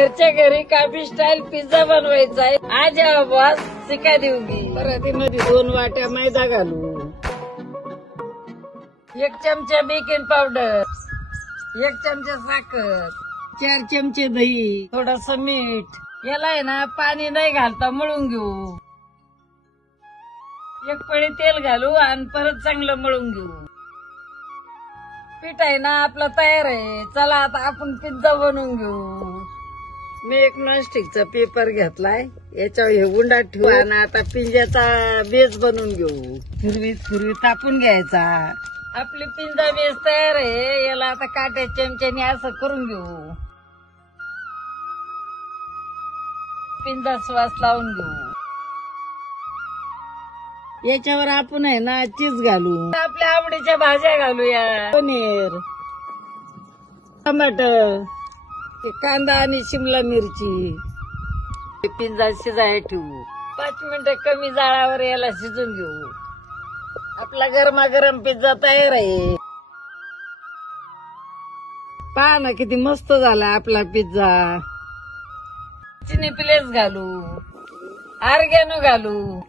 घरच्या घरी काफी style pizza बनवायचा आहे. आज या बॉस शिका देऊगी. परातीमध्ये 2 वाट्या मैदा घालू, 1 चमचा बेकिंग पावडर, 1 चमचा साखर, 4 चमचे दही, थोडस मीठ. याला आहे ना पाणी नाही घालता मळून घेऊ. 1 पळी तेल घालू आणि परत चांगलं मळून घेऊ. पीठ आहे ना आपलं तयार आहे. चला आता आपण पिझ्झा बनवून घेऊ. मी एक नॉनस्टिकचा पेपर घेतलाय, याच्यावर हे गुंडात ठेवू आणि आता पिंज्याचा बेस बनवून घेऊ. फिरवी तापून घ्यायचा. आपली पिंजा बेस तयार आहे. याला आता काट्या चमच्याने असं करून घेऊ. पिंजा श्वास लावून घेऊ. याच्यावर आपण आहे ना चीज घालू. आपल्या आवडीच्या भाज्या घालूया. पनीर, टमाटर, कांदा आणि शिमला मिरची. पिंजा शिजायला ठेवू. 5 मिनिटं कमी जाळावर याला शिजून घेऊ. आपला गरमागरम पिझ्झा तयार आहे. पहा ना किती मस्त झाला आपला पिझ्झा. चिनी प्लेस घालू, ऑर्गॅनो घालू.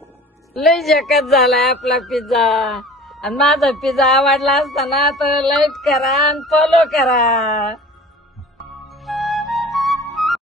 लय झकात झालाय आपला पिझ्झा. आणि माझा पिझ्झा आवडला असता ना तर लाईक करा आणि फॉलो करा.